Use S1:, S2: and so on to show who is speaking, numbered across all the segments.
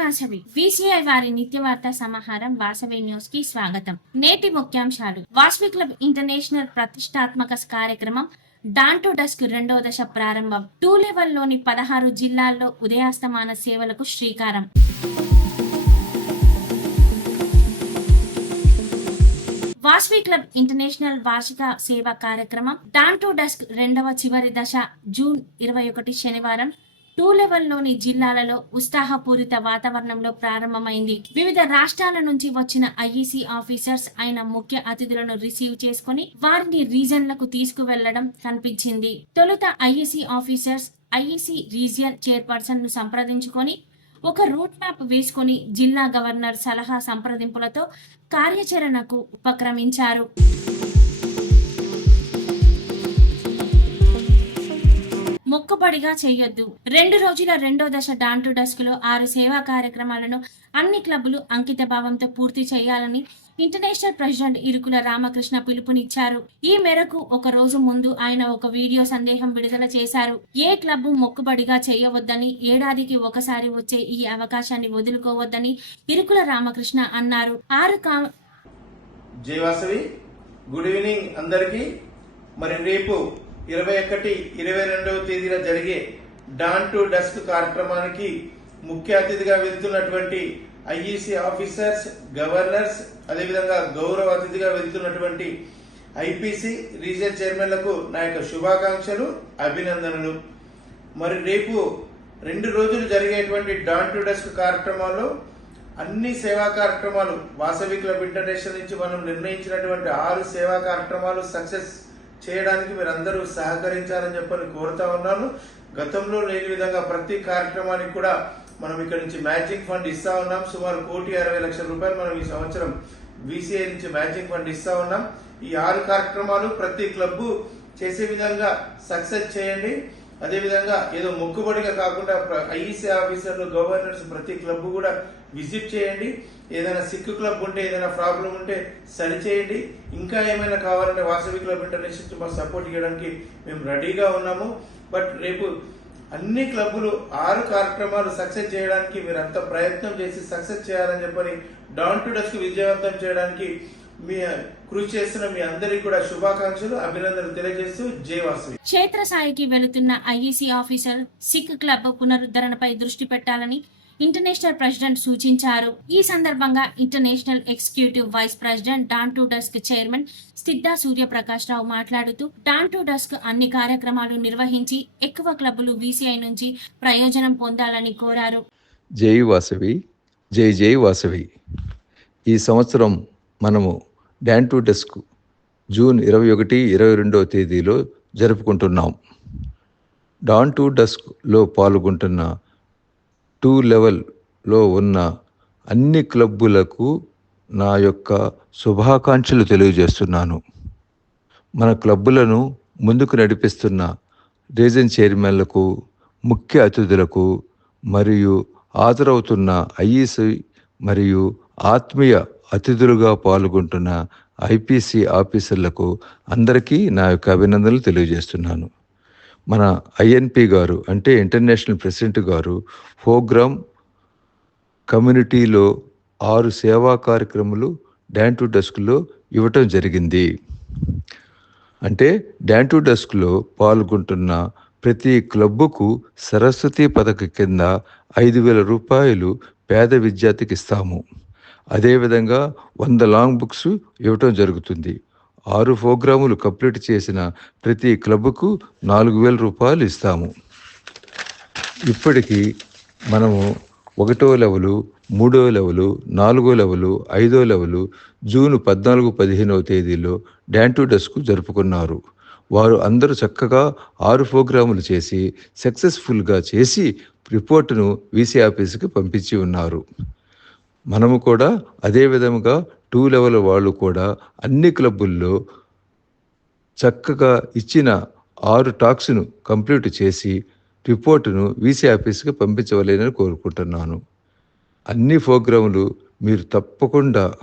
S1: Vasavi. VCI వారి నిత్యవార్త సమాహారం వాసవి న్యూస్కి స్వాగతం. నేటి ముఖ్యాంశాలు. వాసవి క్లబ్ ఇంటర్నేషనల్ ప్రతిష్టాత్మక కార్యక్రమం డాంటో డస్క్ రెండో దశ ప్రారంభం. టూ లెవెల్లోని పదహారు జిల్లాల్లో ఉదయాస్తమాన సేవలకు శ్రీకారం. వాస్వి క్లబ్ ఇంటర్నేషనల్ వార్షిక సేవా కార్యక్రమం డాంటో డస్క్ రెండవ చివరి దశ జూన్ ఇరవై ఒకటి శనివారం టూ లెవెల్లోని జిల్లాలలో ఉత్సాహపూరిత వాతావరణంలో ప్రారంభమైంది. వివిధ రాష్ట్రాల నుంచి వచ్చిన ఐఈసీ ఆఫీసర్స్ అయిన ముఖ్య అతిథులను రిసీవ్ చేసుకుని వారిని రీజన్లకు తీసుకువెళ్ళడం కనిపించింది. తొలుత ఐఈసీ ఆఫీసర్స్ ఐఈసీ రీజియన్ చైర్పర్సన్ను సంప్రదించుకొని ఒక రూట్ మ్యాప్ వేసుకొని జిల్లా గవర్నర్ సలహా సంప్రదింపులతో కార్యాచరణకు ఉపక్రమించారు. మొక్కుబడిగా చేయొద్దు. రెండు రోజుల రెండో దశ డాన్ టు డస్క్లో ఆరు సేవా కార్యక్రమాలను అన్ని క్లబ్బులు అంకిత భావంతో పూర్తి చేయాలని ఇంటర్నేషనల్ ప్రెసిడెంట్ ఇరుకుల రామకృష్ణ పిలుపునిచ్చారు. ఈ మేరకు ఒక రోజు ముందు ఆయన ఒక వీడియో సందేహం విడుదల చేశారు. ఏ క్లబ్ మొక్కుబడిగా చేయవద్దని ఏడాదికి ఒకసారి వచ్చే ఈ అవకాశాన్ని వదులుకోవద్దని ఇరుకుల రామకృష్ణ అన్నారు. ఆరు కా
S2: గుడ్ ఈవినింగ్ అందరికీ. మరి రేపు ఇరవై ఒకటి ఇరవై రెండవ తేదీన జరిగే డాన్ టు డస్క్ కార్యక్రమానికి ముఖ్య అతిథిగా వెళ్తున్నటువంటి ఐఈసీ ఆఫీసర్స్ గవర్నర్స్ అదేవిధంగా గౌరవ అతిథిగా వెళ్తున్నటువంటి ఐపీసీ రీజన్ చైర్మన్లకు నా యొక్క శుభాకాంక్షలు అభినందనలు. మరి రేపు రెండు రోజులు జరిగేటువంటి డాన్ టు డస్క్ కార్యక్రమాల్లో అన్ని సేవా కార్యక్రమాలు వాసవి క్లబ్ ఇంటర్నేషనల్ నుంచి మనం నిర్ణయించినటువంటి ఆరు సేవా కార్యక్రమాలు సక్సెస్ చేయడానికి మీరు అందరూ సహకరించాలని చెప్పని కోరుతా ఉన్నాను. గతంలో లేని విధంగా ప్రతి కార్యక్రమానికి కూడా మనం ఇక్కడ నుంచి మ్యాచింగ్ ఫండ్ ఇస్తా ఉన్నాం. సుమారు కోటి అరవై లక్షల రూపాయలు మనం ఈ సంవత్సరం బీసీఐ నుంచి మ్యాచింగ్ ఫండ్ ఇస్తా ఉన్నాం. ఈ ఆరు కార్యక్రమాలు ప్రతి క్లబ్ చేసే విధంగా సక్సెస్ చేయండి. అదేవిధంగా ఏదో మొక్కుబడిగా కాకుండా ఐఈసీ ఆఫీసర్లు గవర్నర్స్ ప్రతి క్లబ్ కూడా విజిట్ చేయండి. ఏదైనా సిక్ క్లబ్ ఉంటే ఏదైనా ప్రాబ్లం ఉంటే సరి చేయండి. ఇంకా ఏమైనా కావాలంటే వాసవి క్లబ్ ఇంటర్నేషనల్ మాకు సపోర్ట్ చేయడానికి మేము రెడీగా ఉన్నాము. బట్ రేపు అన్ని క్లబ్బులు ఆరు కార్యక్రమాలు సక్సెస్ చేయడానికి మీరు అంత ప్రయత్నం చేసి సక్సెస్ చేయాలని చెప్పని డౌన్ టు డస్క్ విజయవంతం చేయడానికి మీ కృషి చేస్తున్న మీ అందరికీ కూడా శుభాకాంక్షలు అభినందనలు తెలియజేస్తూ జై వాసవి.
S1: క్షేత్రస్థాయికి వెళుతున్న ఐఈసీ ఆఫీసర్ సిక్ క్లబ్ పునరుద్ధరణపై దృష్టి పెట్టాలని ఇంటర్నేషనల్ ప్రెసిడెంట్ సూచించారు. ఈ సందర్భంగా international executive vice president dawn to dusk chairman Siddha Suryaprakash Rao మాట్లాడుతూ డాన్ టు డస్క్ అన్ని కార్యక్రమాలు నిర్వహించి ఎక్కువ క్లబ్బులు బీసీఐ నుంచి ప్రయోజనం పొందాలని కోరారు.
S3: జై వాసవి జై జై వాసవి. ఈ సంవత్సరం మనము డాన్ టు డెస్క్ జూన్ ఇరవై ఒకటి ఇరవై రెండవ తేదీలో జరుపుకుంటున్నాం. డాన్ టు డస్క్లో పాల్గొంటున్న టూ లెవెల్లో ఉన్న అన్ని క్లబ్బులకు నా యొక్క శుభాకాంక్షలు తెలియజేస్తున్నాను. మన క్లబ్బులను ముందుకు నడిపిస్తున్న రీజన్ చైర్మన్లకు ముఖ్య అతిథులకు మరియు హాజరవుతున్న ఐఈసీ మరియు ఆత్మీయ అతిథులుగా పాల్గొంటున్న ఐపీసీ ఆఫీసర్లకు అందరికీ నా యొక్క అభినందనలు తెలియజేస్తున్నాను. మన ఐఎన్పి గారు అంటే ఇంటర్నేషనల్ ప్రెసిడెంట్ గారు ప్రోగ్రామ్ కమ్యూనిటీలో ఆరు సేవా కార్యక్రమాలు డ్యాన్ టు డస్క్లో ఇవ్వటం జరిగింది. అంటే డ్యాన్ టు డస్క్లో పాల్గొంటున్న ప్రతి క్లబ్బుకు సరస్వతి పథక కింద ఐదు వేల రూపాయలు పేద విద్యార్థికి ఇస్తాము. అదేవిధంగా వంద లాంగ్ బుక్స్ ఇవ్వటం జరుగుతుంది. ఆరు ప్రోగ్రాములు కంప్లీట్ చేసిన ప్రతి క్లబ్కు నాలుగు వేల రూపాయలు ఇస్తాము. ఇప్పటికీ మనము ఒకటో లెవెలు మూడో లెవెలు నాలుగో లెవెలు ఐదో లెవెలు జూన్ పద్నాలుగు పదిహేనవ తేదీలో డ్యాన్ టు డస్క్ జరుపుకున్నారు. వారు అందరూ చక్కగా ఆరు ప్రోగ్రాములు చేసి సక్సెస్ఫుల్గా చేసి రిపోర్టును వీసీ ఆఫీసుకి పంపించి ఉన్నారు. మనము కూడా అదే విధముగా టూ లెవెల్ వాళ్ళు కూడా అన్ని క్లబ్బుల్లో చక్కగా ఇచ్చిన ఆరు టాక్స్ను కంప్లీట్ చేసి రిపోర్టును వీసీ ఆఫీస్కి పంపించవలేనని కోరుకుంటున్నాను. అన్ని ప్రోగ్రాములు మీరు తప్పకుండా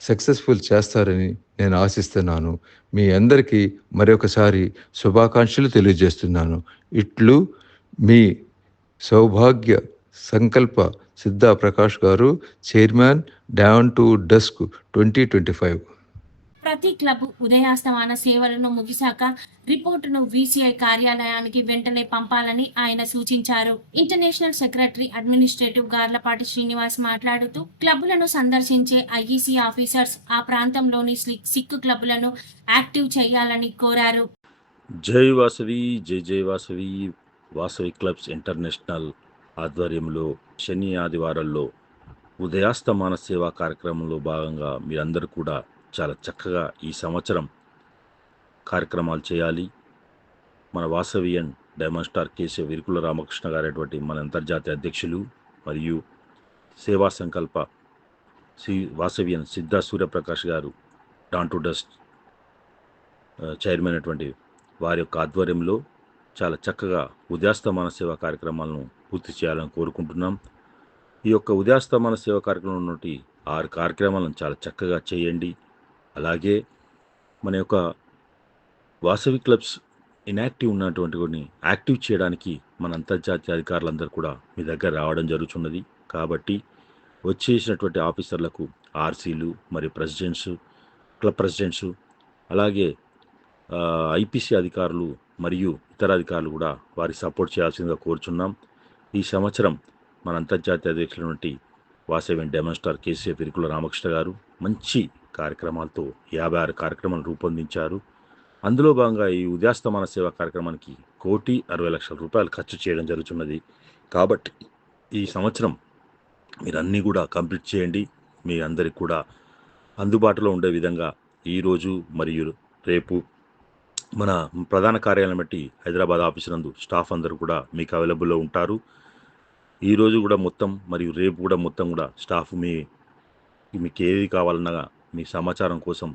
S3: సక్సెస్ఫుల్ చేస్తారని నేను ఆశిస్తున్నాను. మీ అందరికీ మరొకసారి శుభాకాంక్షలు తెలియజేస్తున్నాను. ఇట్లు మీ సౌభాగ్య Sankalpa Siddha Prakash garu chairman dawn to dusk twenty twenty five.
S1: ప్రతి క్లబ్ ఉదయాస్తమాన సేవలను ముగిశాక రిపోర్టును వీసీఐ కార్యాలయానికి వెంటనే పంపాలని ఆయన సూచించారు. International secretary administrative Garlapati Srinivas మాట్లాడుతూ క్లబ్లను సందర్శించే ఐఈసీ ఆఫీసర్స్ ఆ ప్రాంతంలోని సిక్కు క్లబ్లను యాక్టివ్ చేయాలని కోరారు.
S4: జై వాసవి జై జై వాసవి వాసవి క్లబ్స్ ఇంటర్నేషనల్ ఆధ్వర్యంలో శని ఆదివారాల్లో ఉదయాస్తమాన సేవా కార్యక్రమంలో భాగంగా మీరందరూ కూడా చాలా చక్కగా ఈ సంవత్సరం కార్యక్రమాలు చేయాలి. మన Vasavian diamond star KC Virukula Ramakrishna గారైనటువంటి మన అంతర్జాతీయ అధ్యక్షులు మరియు సేవా సంకల్ప శ్రీ వాసవియన్ సిద్ధా సూర్యప్రకాష్ గారు డాన్ టు డస్ట్ చైర్మన్ అటువంటి వారి యొక్క ఆధ్వర్యంలో చాలా చక్కగా ఉదయాస్తమాన సేవా కార్యక్రమాలను పూర్తి చేయాలని కోరుకుంటున్నాం. ఈ యొక్క ఉదయాస్తమాన సేవా కార్యక్రమం ఉన్నటువంటి ఆరు కార్యక్రమాలను చాలా చక్కగా చేయండి. అలాగే మన యొక్క వాసవి క్లబ్స్ ఇన్యాక్టివ్ ఉన్నటువంటి కొన్ని యాక్టివ్ చేయడానికి మన అంతర్జాతీయ అధికారులందరూ కూడా మీ దగ్గర రావడం జరుగుతున్నది కాబట్టి వచ్చేసినటువంటి ఆఫీసర్లకు ఆర్సీలు మరియు ప్రెసిడెంట్స్ క్లబ్ ప్రెసిడెంట్స్ అలాగే ఐపీసీ అధికారులు మరియు ఇతర అధికారులు కూడా వారికి సపోర్ట్ చేయాల్సిందిగా కోరుచున్నాం. ఈ సంవత్సరం మన అంతర్జాతీయ అధ్యక్షులైనటువంటి వాసవి డెమోన్స్టార్ కేసీఆర్ ఇరుకుల రామకృష్ణ గారు మంచి కార్యక్రమాలతో యాభై ఆరు కార్యక్రమాలు రూపొందించారు. అందులో భాగంగా ఈ ఉదయాస్తమాన సేవా కార్యక్రమానికి కోటి అరవై లక్షల రూపాయలు ఖర్చు చేయడం జరుగుతున్నది. కాబట్టి ఈ సంవత్సరం మీరు అన్నీ కూడా కంప్లీట్ చేయండి. మీ అందరికి కూడా అందుబాటులో ఉండే విధంగా ఈరోజు మరియు రేపు మన ప్రధాన కార్యాలయం బట్టి హైదరాబాద్ ఆఫీస్ నందు స్టాఫ్ అందరూ కూడా మీకు అవైలబుల్లో ఉంటారు. ఈరోజు కూడా మొత్తం మరియు రేపు కూడా మొత్తం కూడా స్టాఫ్ మీ మీకు ఏది కావాలన్నా మీ సమాచారం కోసం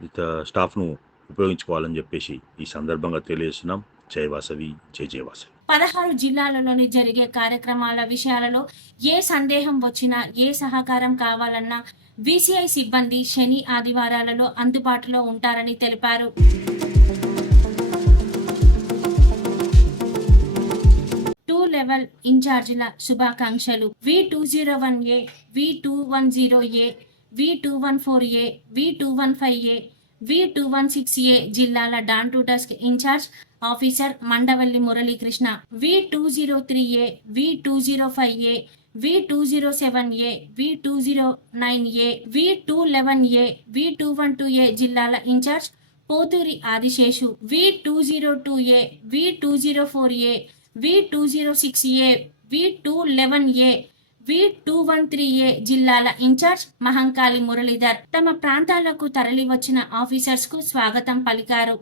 S4: ఇత స్టాఫ్ను ఉపయోగించుకోవాలని చెప్పేసి ఈ సందర్భంగా తెలియజేస్తున్నాం. జై వాసవి జై జై వాసవి.
S1: పదహారు జిల్లాలలోని జరిగే కార్యక్రమాల విషయాలలో ఏ సందేహం వచ్చినా ఏ సహకారం కావాలన్నా విసిఐ సిబ్బంది శని ఆదివారాలలో అందుబాటులో ఉంటారని తెలిపారు. లెవెల్ ఇన్ఛార్జీల శుభాకాంక్షలు V two zero one A V two one zero A V two one four A V two one five A V two one six A జిల్లాల dawn to dusk in charge officer Mandavalli Muralikrishna V two zero three A V two zero five A V two zero seven A V two zero nine A V two eleven A V two one two A జిల్లాల in charge Pothuri Adiseshu V two zero two A V two zero four A V two zero six A V two eleven A V two one three A జిల్లాల incharge Mahankali Muralidhar తమ ప్రాంతాలకు తరలి వచ్చిన ఆఫీసర్స్కు స్వాగతం పలికారు.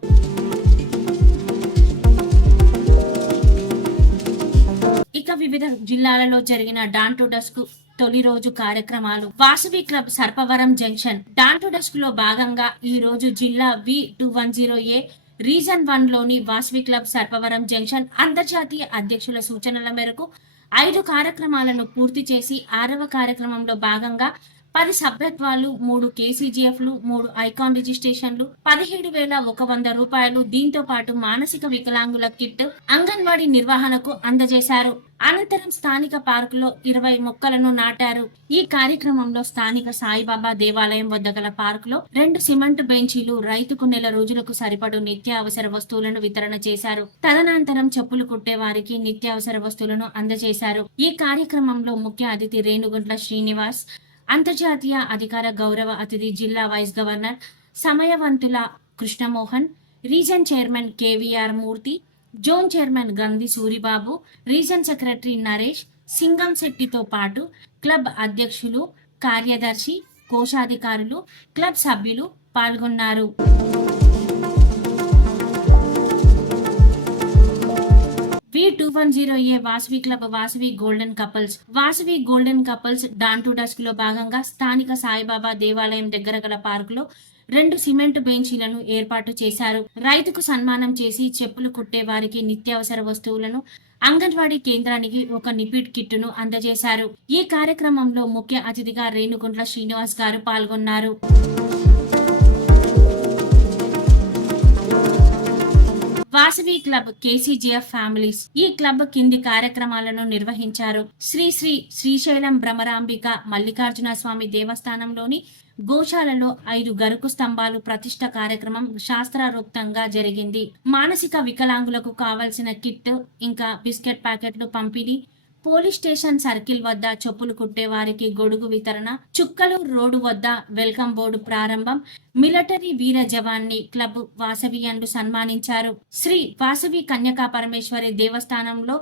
S1: ఇక వివిధ జిల్లాలలో జరిగిన డాన్ టు డస్క్ తొలి రోజు కార్యక్రమాలు. Vasavi club Sarpavaram junction. Dawn to డస్క్లో భాగంగా ఈ రోజు జిల్లా V two one zero A region వన్లోని Vasavi club Sarpavaram junction అంతర్జాతీయ అధ్యక్షుల సూచనల మేరకు ఐదు కార్యక్రమాలను పూర్తి చేసి ఆరవ కార్యక్రమంలో భాగంగా పది సభ్యత్వాలు మూడు కేసీజీఎఫ్లు మూడు ఐకాన్ రిజిస్ట్రేషన్లు పదిహేడు వేల ఒక వంద రూపాయలు దీంతో పాటు మానసిక వికలాంగుల కిట్ అంగన్వాడీ నిర్వహణకు అందజేశారు. అనంతరం స్థానిక పార్కులో ఇరవై మొక్కలను నాటారు. ఈ కార్యక్రమంలో స్థానిక సాయిబాబా దేవాలయం వద్ద గల పార్కులో రెండు సిమెంట్ బెంచీలు రైతుకు నెల రోజులకు సరిపడు నిత్యావసర వస్తువులను వితరణ చేశారు. తదనంతరం చెప్పులు కుట్టే వారికి నిత్యావసర వస్తువులను అందజేశారు. ఈ కార్యక్రమంలో ముఖ్య అతిథి రేణుగుంట్ల శ్రీనివాస్ అంతర్జాతీయ అధికార గౌరవ అతిథి జిల్లా vice governor Samayavanthula Krishnamohan region chairman KVR Murthy zone chairman Gandhi Suribabu region secretary Naresh Singam శెట్టితో పాటు క్లబ్ అధ్యక్షులు కార్యదర్శి కోశాధికారులు క్లబ్ సభ్యులు పాల్గొన్నారు. V two one zero A Vasavi club Vasavi golden couples Vasavi golden couples dawn to డస్క్లో భాగంగా స్థానిక సాయిబాబా దేవాలయం దగ్గర గల పార్కులో రెండు సిమెంట్ బెంచీలను ఏర్పాటు చేశారు. రైతుకు సన్మానం చేసి చెప్పులు కుట్టే వారికి నిత్యావసర వస్తువులను అంగన్వాడీ కేంద్రానికి ఒక నిపిడ్ కిట్టును అందజేశారు. ఈ కార్యక్రమంలో ముఖ్య అతిథిగా రేణుగుంట్ల శ్రీనివాస్ గారు పాల్గొన్నారు. వాసవి క్లబ్ కేసీజీఎఫ్ ఫ్యామిలీస్ ఈ క్లబ్ కింది కార్యక్రమాలను నిర్వహించారు. శ్రీ శ్రీ శ్రీశైలం భ్రమరాంబిక మల్లికార్జున స్వామి దేవస్థానంలోని గోశాలలో ఐదు గరుకు స్తంభాలు ప్రతిష్ట కార్యక్రమం శాస్త్రారోక్తంగా జరిగింది. మానసిక వికలాంగులకు కావలసిన కిట్ ఇంకా బిస్కెట్ ప్యాకెట్లు పంపిణీ పోలీస్ స్టేషన్ సర్కిల్ వద్ద చెప్పులు కుట్టే వారికి గొడుగు వితరణ చుక్కలు రోడ్డు వద్ద వెల్కమ్ బోర్డు ప్రారంభం. మిలిటరీ వీర జవాన్ని క్లబ్ వాసవి అండు సన్మానించారు. శ్రీ వాసవి కన్యకా పరమేశ్వరి దేవస్థానంలో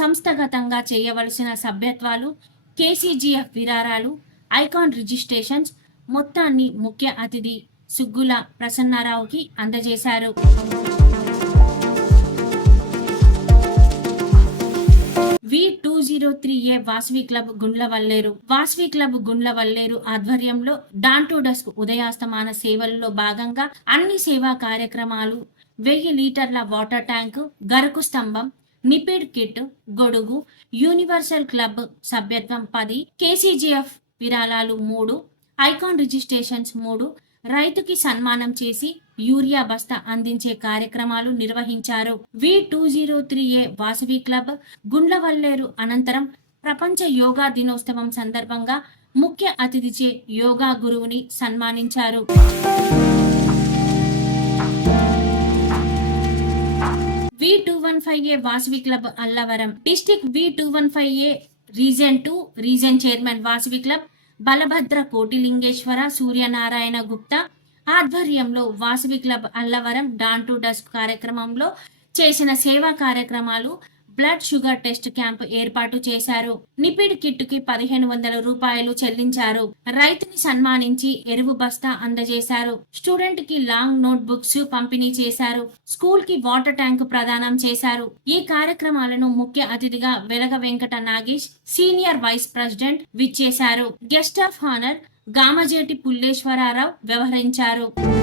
S1: సంస్థగతంగా చేయవలసిన సభ్యత్వాలు కేసీజీఎఫ్ విరారాలు ఐకాన్ రిజిస్ట్రేషన్స్ మొత్తాన్ని ముఖ్య అతిథి సుగ్గుల ప్రసన్నారావుకి అందజేశారు. V two zero three A Vasavi club Gundlavalleru. Vasavi club Gundlavalleru ఆధ్వర్యంలో డాన్ టు డస్క్ ఉదయాస్తమాన సేవల్లో భాగంగా అన్ని సేవా కార్యక్రమాలు వెయ్యి లీటర్ల వాటర్ ట్యాంకు గరకు స్తంభం నిపిడ్ కిట్ గొడుగు యూనివర్సల్ క్లబ్ సభ్యత్వం పది కేసీజీఎఫ్ విరాళాలు మూడు ఐకాన్ రిజిస్ట్రేషన్స్ మూడు రైతుకి సన్మానం చేసి యూరియా బస్తా అందించే కార్యక్రమాలు నిర్వహించారు. V two zero three A Vasavi club Gundlavalleru అనంతరం ప్రపంచ యోగా దినోత్సవం సందర్భంగా ముఖ్య అతిథిచే యోగా గురువుని సన్మానించారు. V two one five A Vasavi club Allavaram district V two one five A region two region chairman Vasavi club Balabhadra Kotilingeswara Suryanarayana Gupta ఆధ్వర్యంలో Vasavi club Allavaram dawn to dusk కార్యక్రమంలో చేసిన సేవా కార్యక్రమాలు బ్లడ్ షుగర్ టెస్ట్ క్యాంప్ ఏర్పాటు చేశారు. నిపిడ్ కిట్కి పదిహేను వందల రూపాయలు చెల్లించారు. రైతుని సన్మానించి ఎరువు బస్తా అందజేశారు. స్టూడెంట్కి లాంగ్ నోట్ బుక్స్ పంపిణీ చేశారు. స్కూల్కి వాటర్ ట్యాంక్ ప్రదానం చేశారు. ఈ కార్యక్రమాలను ముఖ్య అతిథిగా Velaga Venkata Nagesh senior vice president విచ్చేశారు. Guest of honour Gamajeti Pulleswararao వ్యవహరించారు.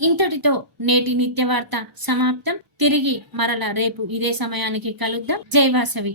S1: ఇంతటితో నేటి నిత్య వార్త సమాప్తం. తిరిగి మరల రేపు ఇదే సమయానికి కలుద్దాం. జై వాసవి.